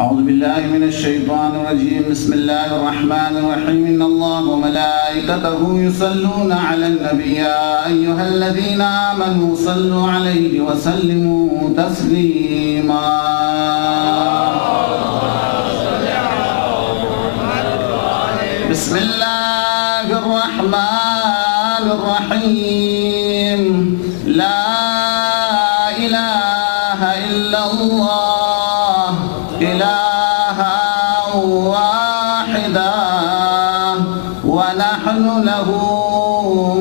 أعوذ بالله من الشيطان الرجيم. بسم الله الرحمن الرحيم. إن الله وملائكته يصلون على النبي يا أيها الذين آمنوا صلوا عليه وسلموا تسليما. بسم الله الرحمن الرحيم. لا إله إلا الله إلها واحدا ونحن له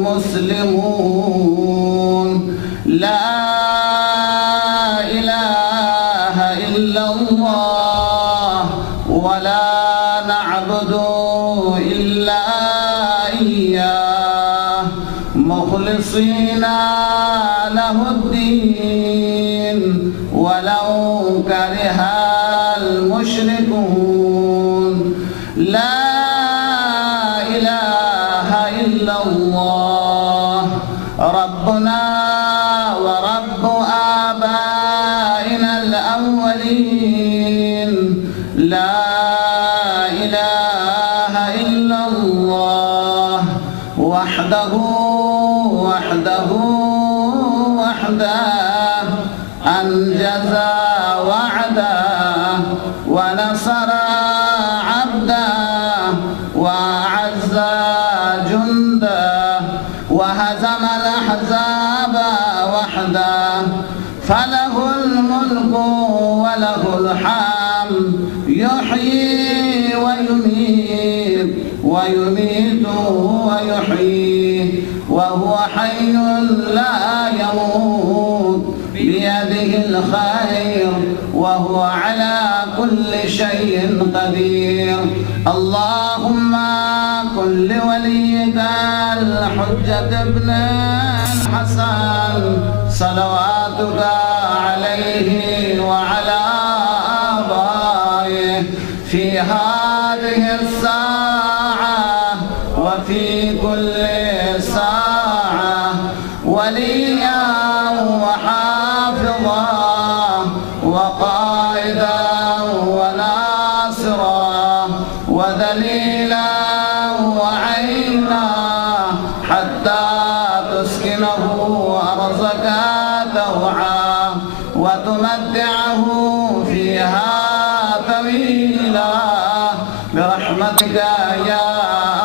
مسلمون. لا إله إلا الله ولا نعبد إلا إياه مخلصين له الدين ولو كره المشركون. لا إله إلا الله ربنا ورب آبائنا الأولين. لا إله إلا الله وحده أنجز وعده ونصر عبده وأعز جنده وهزم الأحزاب وحده. فله الملك وله الحمد يحيي ويميت ويحيي وهو حي لا يموت بيده الخير وهو على كل شيء قدير. اللهم كن لوليك الحجة ابن الحسن صلواتك عليه وعلى آبائه في هذه الساعة وفي كل ساعة وليا وحافظا وقائدا وناصرا ودليلا وعينا حتى تسكنه أرضك توعا وتمتعه فيها طويلا برحمتك يا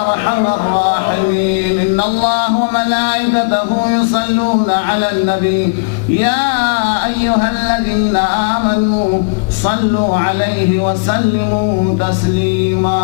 أرحم الراحمين. إن الله وملائكته يصلون على النبي يا أيها الذين آمنوا صلوا عليه وسلموا تسليما.